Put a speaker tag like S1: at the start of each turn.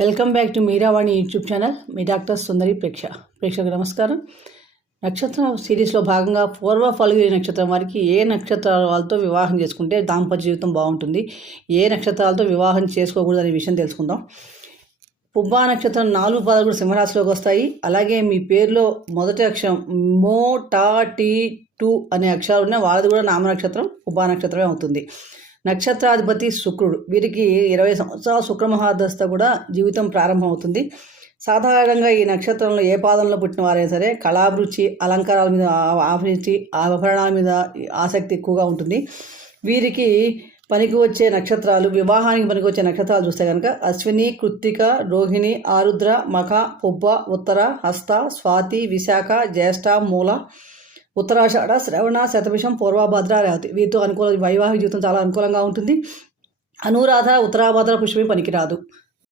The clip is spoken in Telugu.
S1: Welcome back to Meeravani YouTube channel. Me doctor Sundari ప్రేక్ష. ప్రేక్షకు నమస్కారం. నక్షత్రం సిరీస్లో భాగంగా పూర్వ ఫల్గుని నక్షత్రం వారికి ఏ నక్షత్రాల వాళ్ళతో వివాహం చేసుకుంటే దాంపత్య జీవితం బాగుంటుంది. ఏ నక్షత్రాలతో వివాహం చేసుకోకూడదు అనే విషయం తెలుసుకుందాం. పుబ్బా నక్షత్రం నాలుగు పదాలు కూడా సింహరాశిలోకి వస్తాయి. అలాగే మీ పేరులో మొదటి అక్షరం మో టా టీ టు అనే అక్షరాలు ఉన్నాయి వాళ్ళది కూడా నామ నక్షత్రం పుబ్బా నక్షత్రమే అవుతుంది. నక్షత్రాధిపతి శుక్రుడు. వీరికి ఇరవై సంవత్సరాల శుక్రమహాదశ కూడా జీవితం ప్రారంభమవుతుంది. సాధారణంగా ఈ నక్షత్రంలో ఏ పాదంలో పుట్టిన వారైనా సరే కళాభిరుచి అలంకారాల మీద ఆభిరుచి ఆభరణాల మీద ఆసక్తి ఎక్కువగా ఉంటుంది. వీరికి పనికి వచ్చే నక్షత్రాలు వివాహానికి పనికి వచ్చే నక్షత్రాలు చూస్తే కనుక అశ్విని కృత్తిక రోహిణి ఆరుద్ర మఖ పుబ్బ ఉత్తర హస్త స్వాతి విశాఖ జ్యేష్ఠ మూల ఉత్తరాషాఢ శ్రవణ శతభిషం పూర్వభద్ర రేవతి వీరితో అనుకూల వైవాహిక జీవితం చాలా అనుకూలంగా ఉంటుంది. అనురాధ ఉత్తరాభద్ర పుష్పమి పనికిరాదు.